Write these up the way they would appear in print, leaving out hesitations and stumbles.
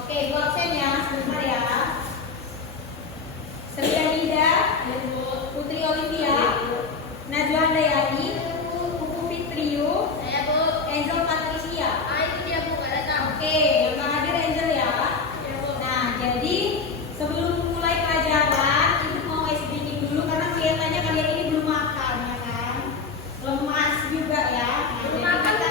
Oke, buat absen ya, sebentar ya. Selia Nida, Putri Olivia, Najwa Handayani, Pupu Fitriu, Saya Bu. Angel Patricia. Itu dia Bu, nggak datang. Oke, yang hadir Angel ya. Ya Bu. Nah, jadi sebelum mulai pelajaran, ibu mau sedikit dulu karena kelihatannya kalian ini belum makan ya kan, lemas juga ya. Nah, Belum jadi makan. kita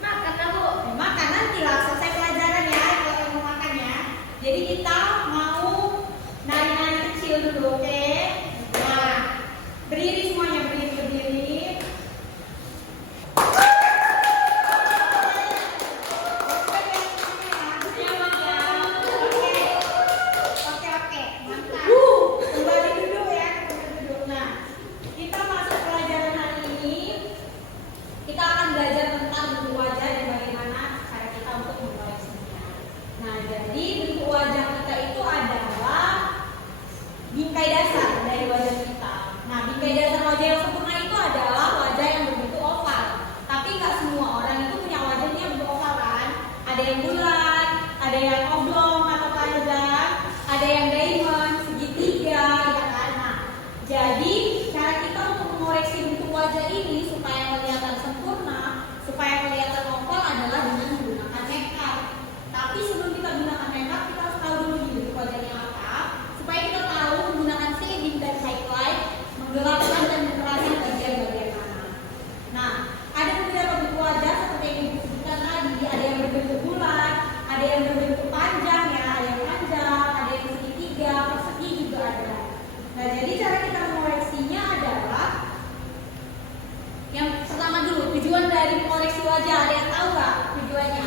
Makan lah Bu. makan nanti lah selesai pelajaran ya kalau yang mau makan ya. Jadi kita mau nari-nari kecil dulu, oke? Nah, berdiri semuanya, berdiri. Oke, mantap. Kembali duduk ya, kembali duduk. Nah, kita masuk pelajaran hari ini. Kita akan belajar tentang bentuk wajah dan bagaimana cara kita untuk mengoreksinya. Nah, jadi bentuk wajah kita itu adalah bingkai dasar dari wajah kita. Nah, bingkai dasar wajah yang sempurna itu adalah wajah yang berbentuk oval. Tapi nggak semua orang itu punya wajahnya bentuk oval kan? Ada yang bulat, ada yang oblong atau panjang, ada yang diamond, segitiga, ya kan? Nah, jadi cara kita untuk mengoreksi bentuk wajah ini supaya kelihatan sempurna, supaya kelihatan oval adalah dengan menggunakan makeup. Tapi sebelum kita gunakan makeup, kita harus tahu dulu nih bentuk wajahnya apa, supaya kita tahu menggunakan shading dan highlight, menggelapkan dan menerangkan bagian-bagian mana. Nah, ada beberapa bentuk wajah seperti yang ibu sebutkan tadi, ada yang berbentuk bulat, ada yang berbentuk panjang ya, ada yang panjang, ada yang segitiga, persegi juga ada. Nah, jadi cara kita mengoreksinya adalah yang pertama dulu, tujuan dari mengoreksi wajah. Ada yang tahu nggak tujuannya?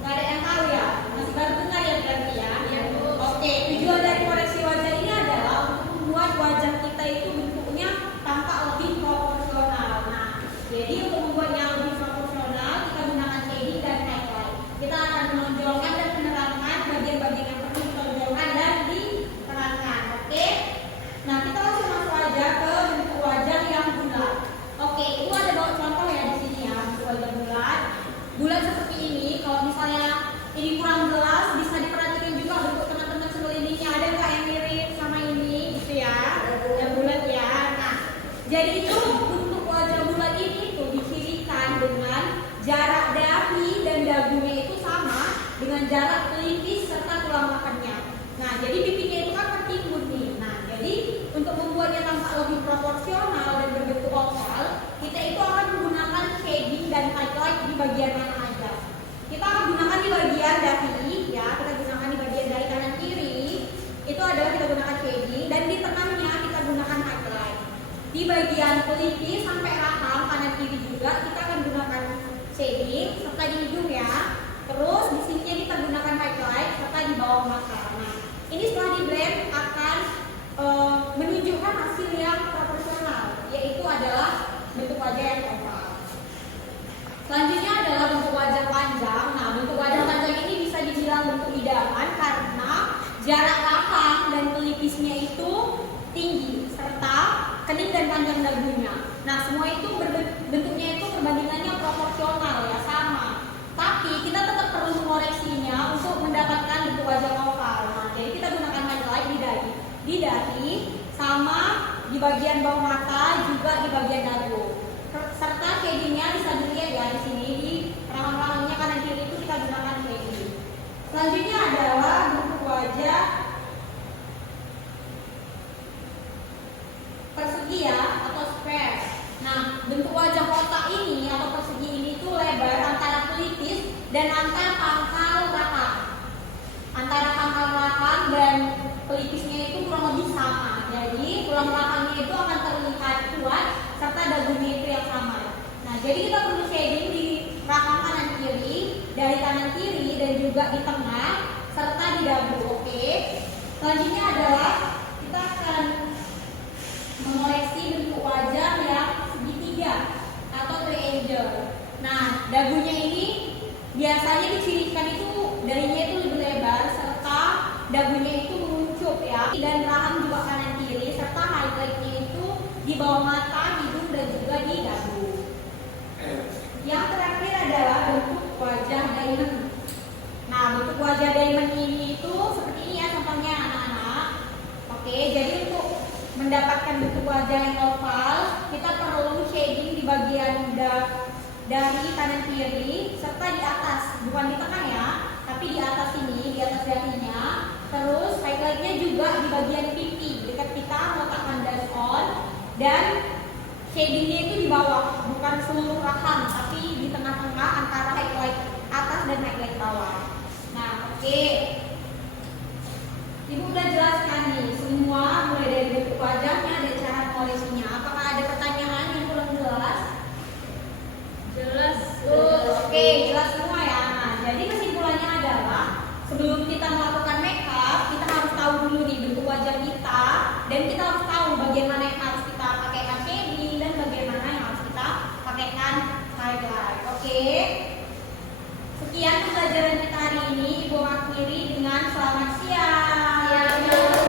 Nggak ada yang tahu ya? Masih baru dengar ya berarti ya? Iya Bu. Oke, tujuan dari koreksi wajah ini adalah untuk membuat wajah kita itu bentuknya tampak lebih proporsional. Nah, jadi untuk membuatnya lebih proporsional, kita gunakan shading dan highlight. Kita akan menonjolkan dan menerangkan bagian-bagian yang perlu ditonjolkan dan diterangkan. Oke? Nah, kita langsung masuk aja ke bentuk wajah yang bulat. Oke, itu ada bawa contoh ya di sini ya, bentuk wajah bulat. Bulat seperti ini, kalau misalnya ini kurang jelas, bisa diperhatikan juga bentuk teman-teman sekelilingnya. Ada nggak yang mirip sama ini, gitu ya? Yang bulat ya. Nah, jadi itu bentuk wajah bulat ini tuh dicirikan dengan jarak dahi dan dagunya itu sama dengan jarak pelipis serta tulang makannya. Nah, jadi pipinya itu kan tertimbun nih. Nah, jadi untuk membuatnya tampak lebih proporsional dan berbentuk oval, kita itu akan menggunakan shading dan highlight di bagian mana aja. Kita akan gunakan di bagian dahi, ya. Kita gunakan di bagian dahi kanan kiri. Itu adalah kita gunakan shading dan di tengahnya kita gunakan highlight. Di bagian pelipis sampai rahang kanan kiri juga kita akan gunakan shading serta di hidung ya. Terus di sininya kita gunakan highlight serta di bawah mata. Nah, ini setelah di blend akan menunjukkan hasil yang proporsional, yaitu adalah bentuk wajah yang oval. Selanjutnya adalah bentuk wajah panjang. Nah, bentuk wajah panjang ini bisa dibilang bentuk idaman karena jarak rahang dan pelipisnya itu tinggi serta kening dan panjang dagunya. Nah, semua itu bentuknya itu perbandingannya proporsional ya, sama. Tapi kita tetap perlu mengoreksinya untuk mendapatkan bentuk wajah oval. Nah, jadi kita gunakan highlight di dahi, sama di bagian bawah mata, juga di bagian dagu. Serta shadingnya bisa dilihat ya di sini di rahang-rahangnya kanan kiri itu kita gunakan shading. Selanjutnya adalah bentuk wajah persegi ya atau square. Nah, bentuk wajah kotak ini atau persegi ini tuh lebar antara pelipis dan antara pangkal rahang. Antara pangkal rahang dan pelipisnya itu kurang lebih sama. Jadi tulang rahangnya itu akan terlihat kuat serta dagunya itu yang sama. Nah, jadi kita perlu shading di rahang kanan kiri, dari kanan kiri dan juga di tengah serta di dagu. Oke. Selanjutnya adalah kita akan mengoreksi bentuk wajah yang segitiga atau triangle. Nah, dagunya ini biasanya dicirikan itu darinya itu lebih lebar serta dagunya itu menguncup ya, dan rahang juga kanan kiri serta highlightnya itu di bawah mata, hidung dan juga di dagu. Yang terakhir adalah bentuk wajah wajah yang oval, kita perlu shading di bagian dari kanan kiri serta di atas, bukan di tengah ya, tapi di atas ini, di atas dahinya. Terus highlightnya juga di bagian pipi dekat kita meletakkan blush on, dan shadingnya itu di bawah, bukan seluruh rahang, tapi di tengah-tengah antara highlight atas dan highlight bawah. Nah, oke. Ibu belajar